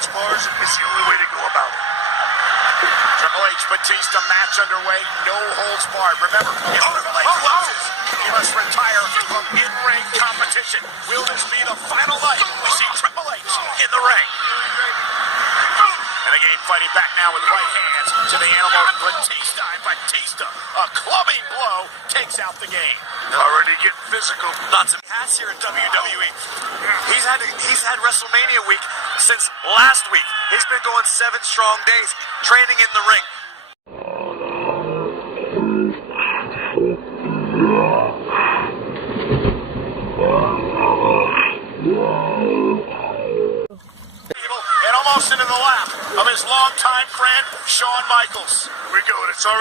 holds bars is the only way to go about it. Triple H Batista match underway. No holds barred. Remember, if Triple H loses, he must retire from in-ring competition. Will this be the final night we see Triple H in the ring? And again, fighting back now with right hands to the animal Batista. And Batista, a clubbing blow, takes out the game. Already getting physical. Lots of hats here in WWE. He's had WrestleMania week since last week. He's been going 7 strong days training in the ring. And almost into the lap of his longtime friend, Shawn Michaels. Here we go, and it's already...